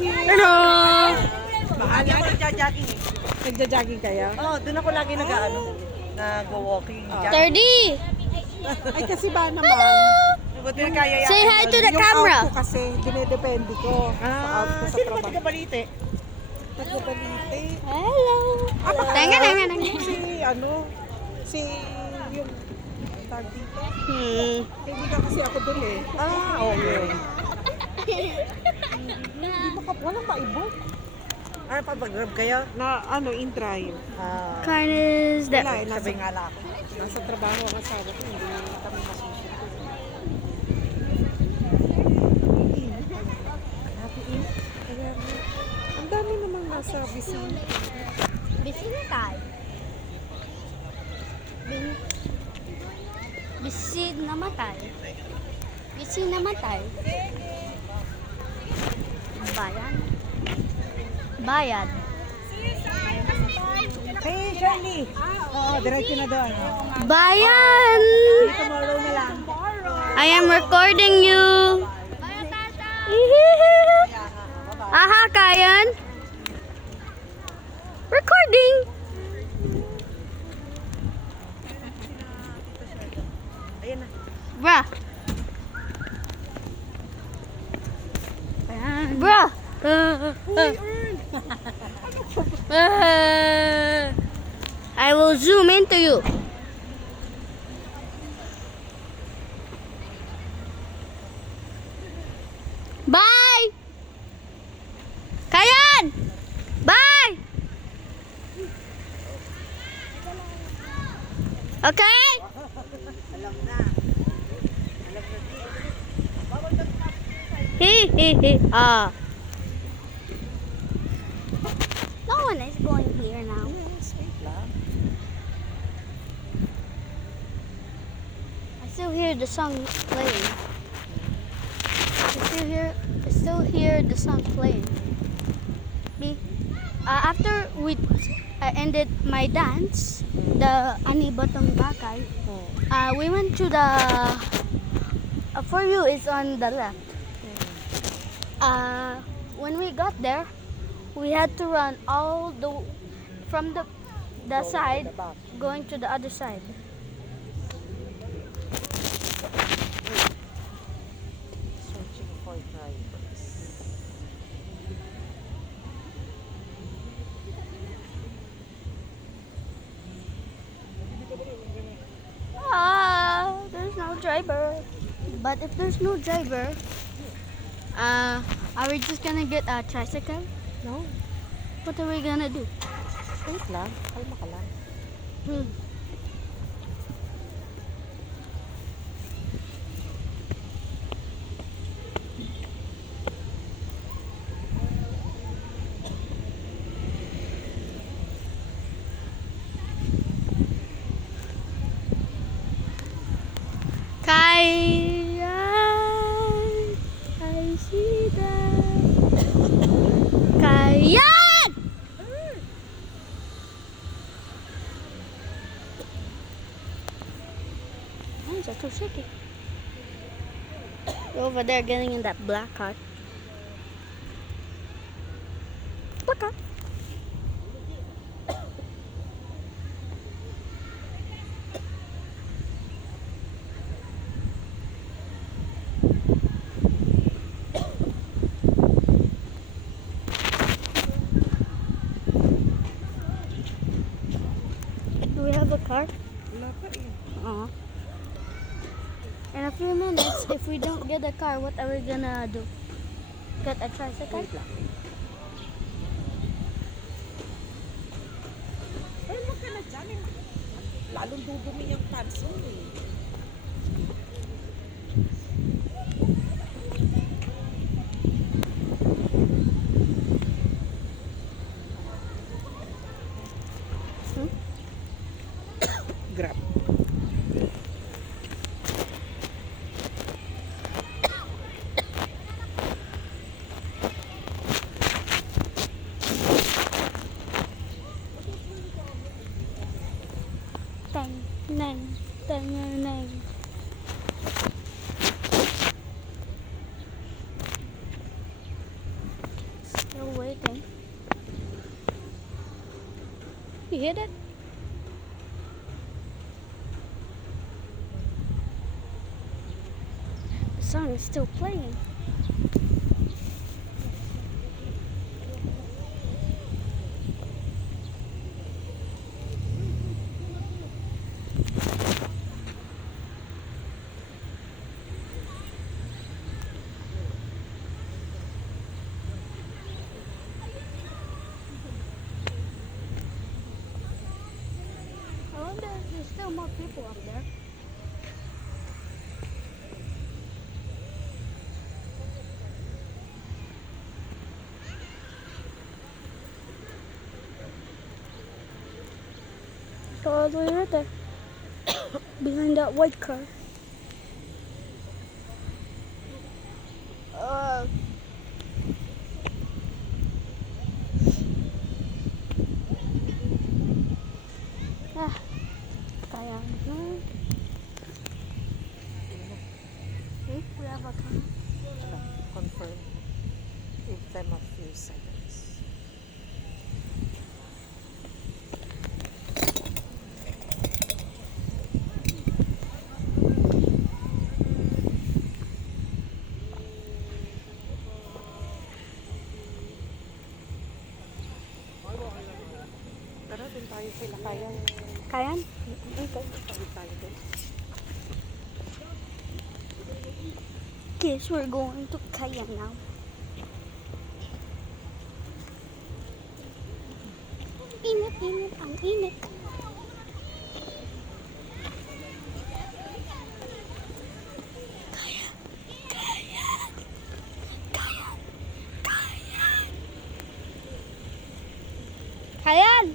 Hello! Lagi ako nagja-jogging eh. Nagja-jogging kayo? Oo, doon ako lagi nag-walking. 30. Ay kasi ba naman? Buti na kaya Say hi to the Yung camera. out ko kasi, dinedepende ko sa out ko sa Sino ba trabaho. taga-balite? Taga-Balite. Hello. Tenga. Si si yung tag dito. Hindi ka kasi ako dun eh. Okay. Walang maibok. Ano pa, pag-grab kayo? Na in drive. Kind is that. Wala eh, nasa, Sabi nga lang ako. nasa trabaho ang asawa ko, hindi kami masusunod. Kaya, ang dami namang nasa visin. Bisina tayo. Bisin namatay. Bisin namatay. Bayan. Bayad. Hey, Shirley! Oo, diretso na doon. Bayan! Tomorrow na lang. I am recording you. Aha, Kayan. Recording. Ayan na. Bruh. Bruh. I will zoom into you. Bye. Kayan. Bye. Okay. Ah. No one is going here now. I still hear the song playing. I still hear the song playing. After I ended my dance, the Ani Batong Bakay, we went to the For You is on the left. When we got there, we had to run from the side going to the other side. Searching for drivers. There's no driver. But if there's no driver, are we just gonna get a tricycle? No, What are we gonna do? wait lang. Kalma ka lang. Kayan, I see that. Kayan! Hands are too shaky. You're over there getting in that black car. Black car. Do we have a car? Wala pa eh. In a few minutes, if we don't get a car, what are we gonna do? Get a tricycle? Pero wag ka na dyan eh. Lalong dudumi yung pants mo eh. Grab. Nang. hear that? The song is still playing. I wonder if there's still more people up there. Go all the way right there. Behind that white car. Ah, kaya na. We have a car. Confirm. Give them a few seconds. Tara, dun tayo kay Lakayan. Kayan? Okay. Tabi tayo dun. Guess we're going to Kayan now. Init, init, ang init. Kayan, Kayan, Kayan, Kayan. Kayan!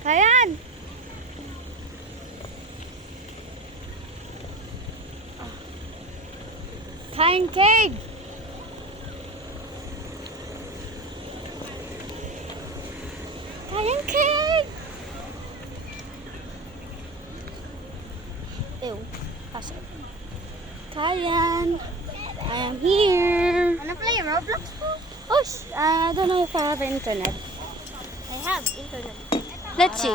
Kayan! Kayan Cave! Kayan Cave! Ew, pass it. Kayan! I am here! Wanna play Roblox? Oh, I don't know if I have internet. I have internet. Let's see.